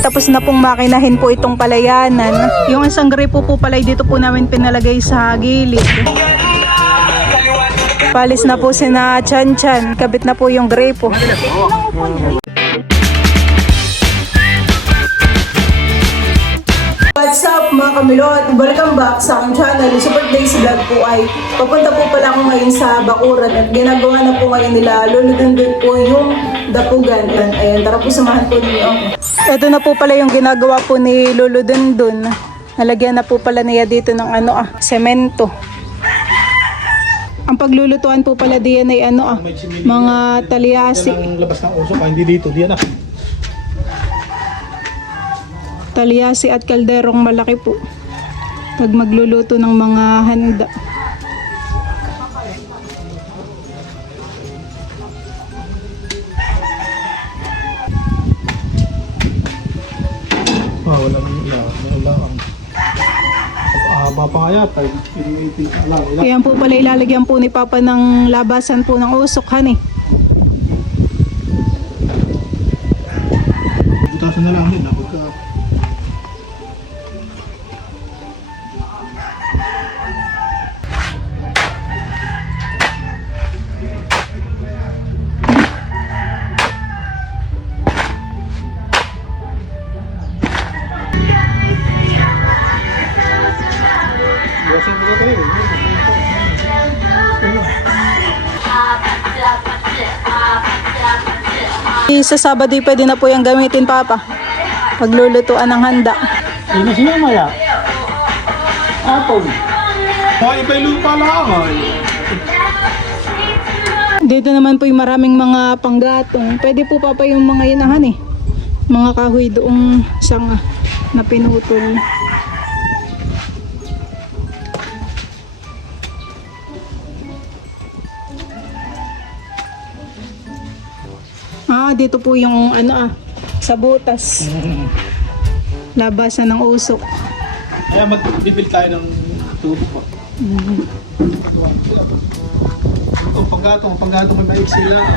Tapos na pong makinahin po itong palayanan. Yung isang gripo po pala dito po namin pinalagay sa gilid. Palis na po si na Chan Chan. Kabit na po yung gripo. What's up mga kamilot? Welcome back sa aking channel. Super Days Vlog po ay papunta po pala ako ngayon sa Bakuran at ginagawa na po ngayon nila luludundun po yung dapugan. Ayan, tara po samahan po niyo. Ito na po pala yung ginagawa po ni Lolo Dundun. Nalagyan na po pala niya dito ng semento. Ang paglulutuan po pala diyan ay mga talyasi. Ang labas ng usok, hindi dito, diyan na. Talyasi at kalderong malaki po. Pag magluluto ng mga handa. Wala. Haba pa kaya, Ayan po pala ilalagyan po ni Papa ng labasan po ng usok, honey. Butasan na lang din, pagka... Sa Sabado pwede na po yung gamitin, Papa. Paglulutuan ng handa. Hindi siya maya. Apple. Iba-iba'y lupa lang. Dito naman po yung maraming mga panggatong. Pwede po, Papa, yung mga inahan mga kahoy doong sanga na pinutol. Dito po yung sa butas. Labasan ng usok. Kaya magbibil tayo ng tubo po. Ito, panggatong may maiksi lang.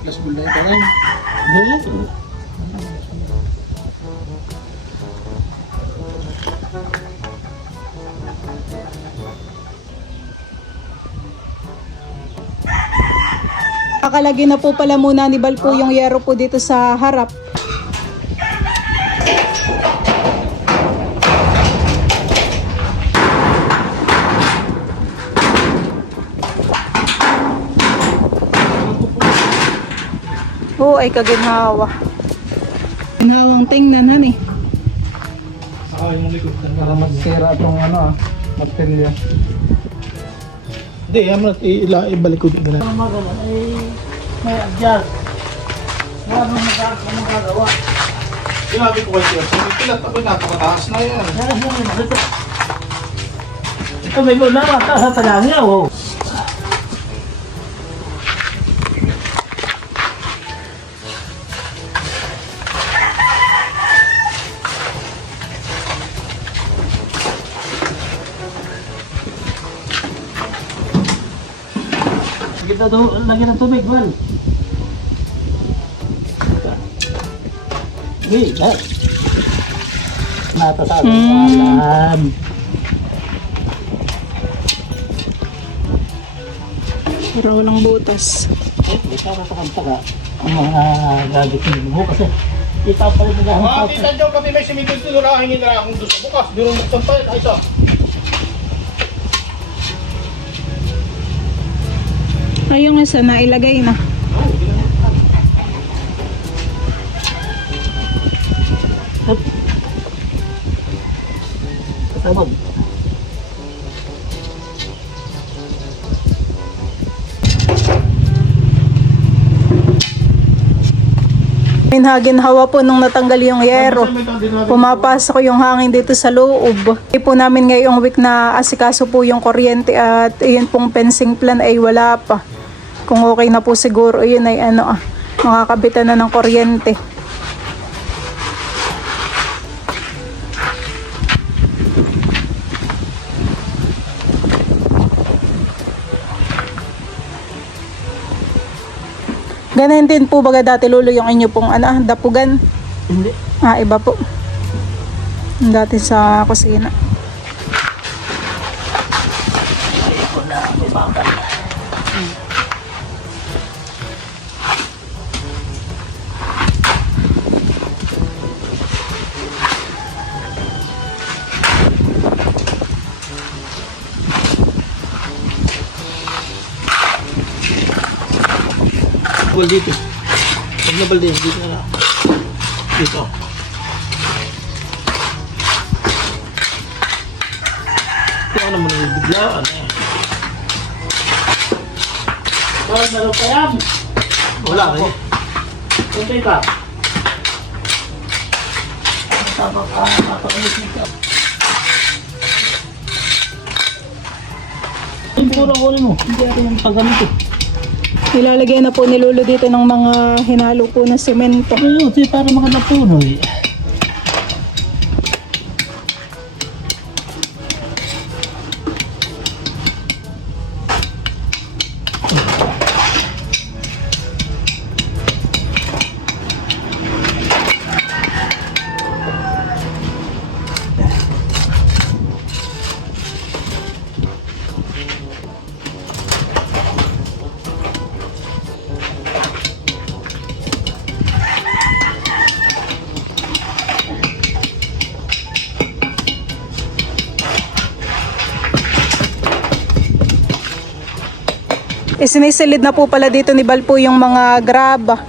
Plus bull na ito rin. Nakalagay na po pala muna ni Bal po yung yero po dito sa harap. Ay kaginhawa. Ginhawang tingnan, honey. Saka yung likod para magsira itong material. Hindi, ibalik ko din na. May adjust. Ano magagawa? Sinabi ko kayo, pilat ako, napakataas na yan. Ito may muna, mataas sa talangin ako. Lagyan ng tubig, man. Lahat. Natasado alam. Pero walang butas. Ito na sa kantaga. Ang mga gagawin mo kasi itaw pa rin naghahanap. Tita Joe, pati may simikil dito na hingin na akong doon sa bukas. Biro buksan pa yun, ayos. Ay, yung isa na ilagay na. Sabag. Ginhawa po nung natanggal yung yero. Pumapasok yung hangin dito sa loob. Hindi po namin ngayong week na asikaso po yung kuryente at yun pong fencing plan ay wala pa. Kung okay na po siguro yun ay makakabitan na ng kuryente. Ganun din po baga dati Lolo yung inyo pong dapugan. Hindi. Iba po. Dati sa kusina. Hindi ko na bumagal. Bal dito. Huwag na bal dito na lang. Dito. Kaya naman ang biglaan eh. Meron pa yan. Wala na eh. Kuntay ka. Tama ka. Napakalit ka. Ang purang kunin mo. Hindi ako yung paggamit eh. Ilalagay na po ni Lolo dito ng mga hinalo po na semento. Ayun, para makanapuno eh. Isinisilid na po pala dito ni Bal po yung mga graba.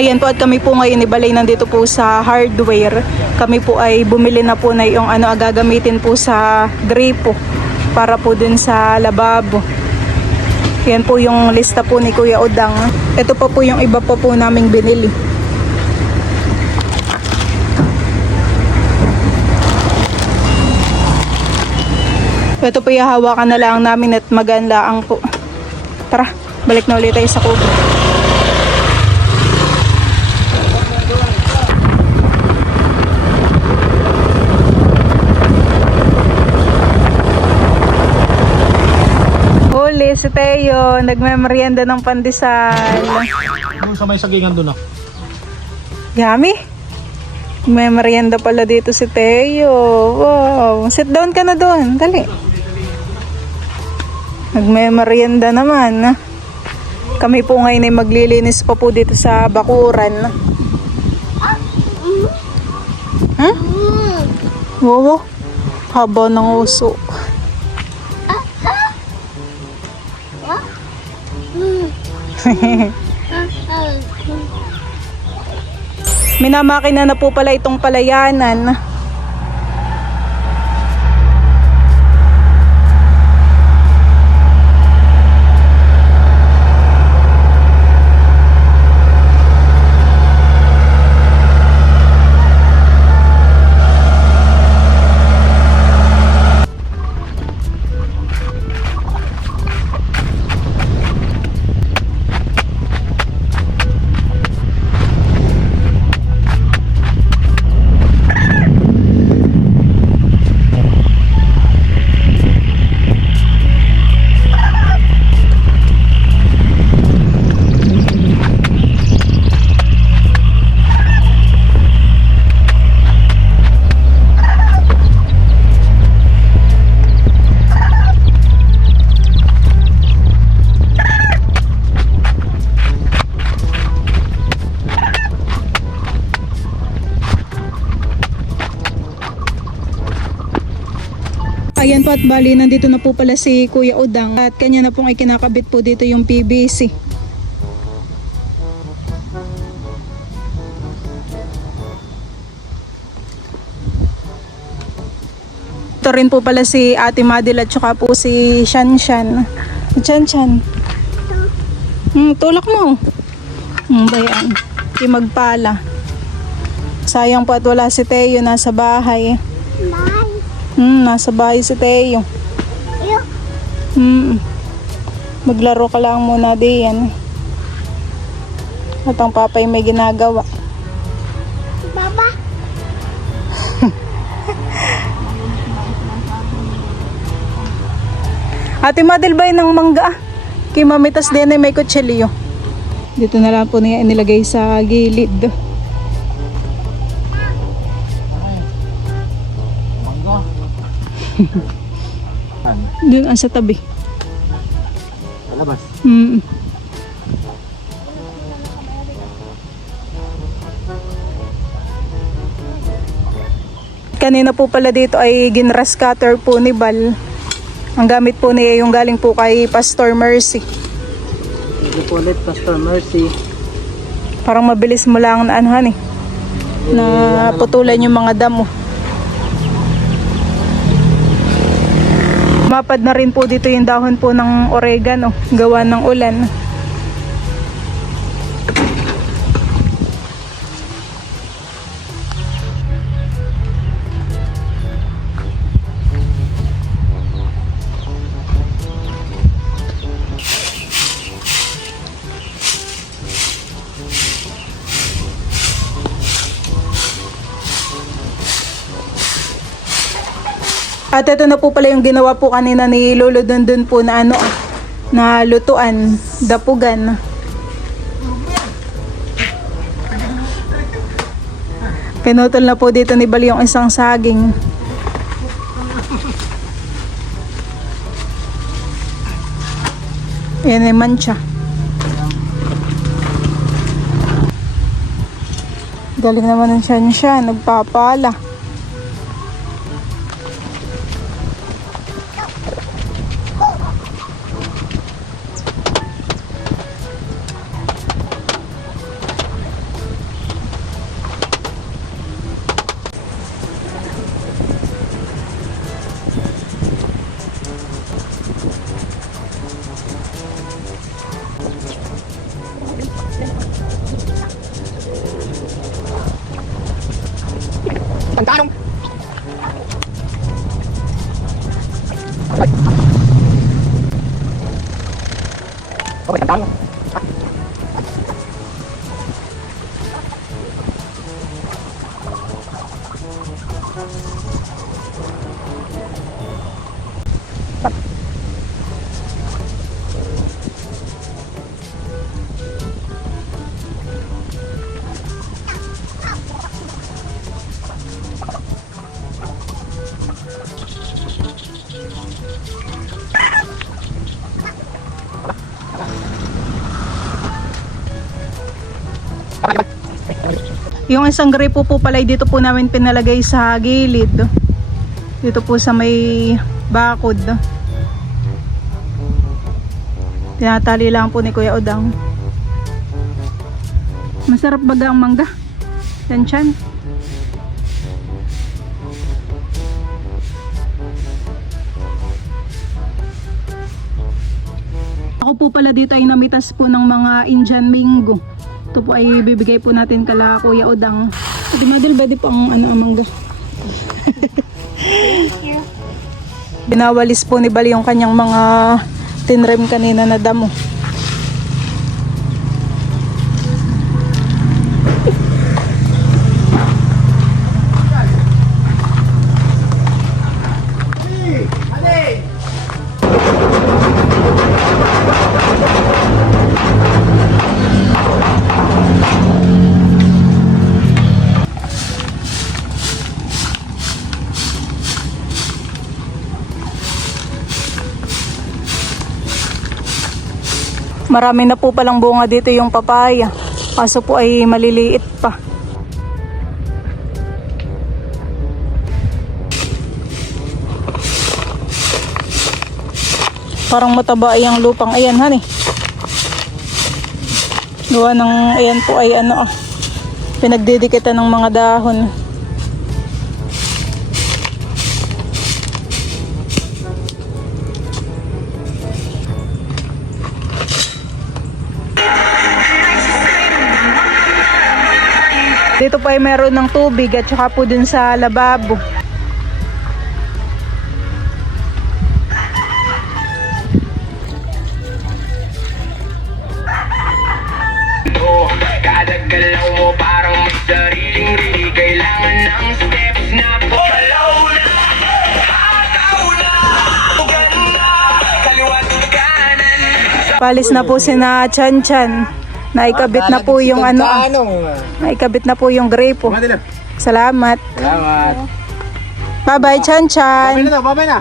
Ayan po, at kami po ngayon ibalay nandito po sa hardware. Kami po ay bumili na po na yung gagamitin po sa gripo para po dun sa lababo. Yan po yung lista po ni Kuya Odang. Ito pa po yung iba pa po naming binili. Ito po yung hawakan na lang namin at maganlaang po. Tara, balik na ulit tayo sa kubo. Huli si Teo, nagmemorienda ng pandesal. Doon sa may sagingan doon ah. Yummy. May merienda pala dito si Teo. Wow. Sit down ka na doon. Dali. Nagme-merienda naman. Kami po ngayon ay maglilinis pa po dito sa bakuran. Huh? Wow. Haba ng uso. Minamakina na po pala itong palayanan. Ayan po, at bali nandito na po pala si Kuya Odang at kanya na pong ikinakabit po dito yung PVC. Nandito rin po pala si Ate Madil at saka po si Shanshan. Shanshan. Tulak mo. Bayan. Di magpala. Sayang po at wala si Teo. Nasa bahay. Nasa bahay si Teo. Maglaro ka lang muna diyan. At ang papay may ginagawa. Baba. Ate Madel ba ng mangga? Kay mamitas din ay may kutsilyo. Dito na lang po niya inilagay sa gilid. Mangga. Doon sa tabi. Sa labas. Kanina po pala dito ay ginras cutter po ni Bal. Ang gamit po niya yung galing po kay Pastor Mercy. Ito po ulit, Pastor Mercy. Parang mabilis mo lang na anuhan na putulan yung mga damo. Mapad na rin po dito yung dahon po ng oregano, gawa ng ulan. At ito na po pala yung ginawa po kanina ni Lolo dun po na na lutuan, dapugan. Pinutol na po dito ni Bal yung isang saging. Ayan ay mancha. Galing naman ng siya, nagpapala. Tanong. Okay, tanong. Yung isang gripo po pala dito po namin pinalagay sa gilid. Dito po sa may bakod. Tinatali lang po ni Kuya Odang. Masarap baga ang mangga. Tansyan. Ako po pala dito ay namitas po ng mga Indian mango. Ito po ay bibigay po natin kala Kuya Odang. Di Madel ba di po ang ang mangga? Thank you. Binawalis po ni Bal yung kanyang mga tinrem kanina na damo. Marami na po palang bunga dito yung papaya. Kaso po ay maliliit pa. Parang mataba ay ang lupang. Ayan, honey. Gawa ng, ayan po ay pinagdidikitan ng mga dahon. Dito pa ay meron ng tubig at saka po dun sa lababo. Kada galaw mo parang may sariling ring. Kailangan ng steps na pagalaw na. Pataw na. Ganda. Kaliwat kanan. Palis na po si na Chan Chan. Naikabit na po yung ano. Naikabit na po yung grape. Salamat. Salamat. Bye-bye Chan Chan. Babay na.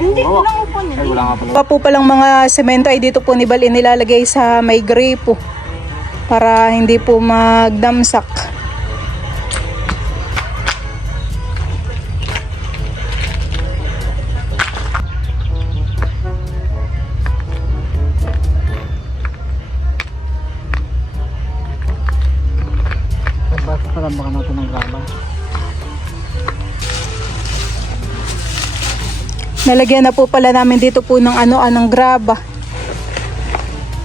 Hindi ko lang upunin. Ay, wala nga pala. Pa po palang mga semento ay dito po ni Bal inilalagay sa may grape para hindi po magdamsak. Baka natin ng graba. Nalagyan na po pala namin dito po ng anong graba.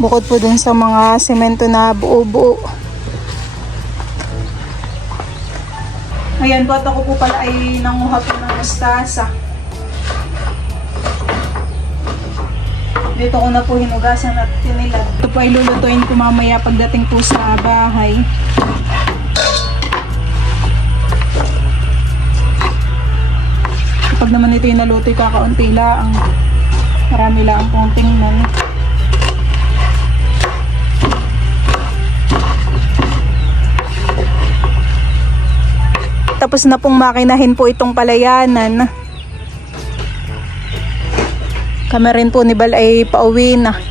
Bukod po dun sa mga semento na buo-buo. Ayan po at ako po pala ay nanguha po ng mustasa. Dito ko na po hinugasan at tinilad. Ito po ay lulutuin ko mamaya pagdating po sa bahay. Pag naman ito yung nalutoy, kakaunti lang. Marami lang pong tingnan. Tapos na pong makinahin po itong palayanan. Kami rin po ni Bal ay pauwi na.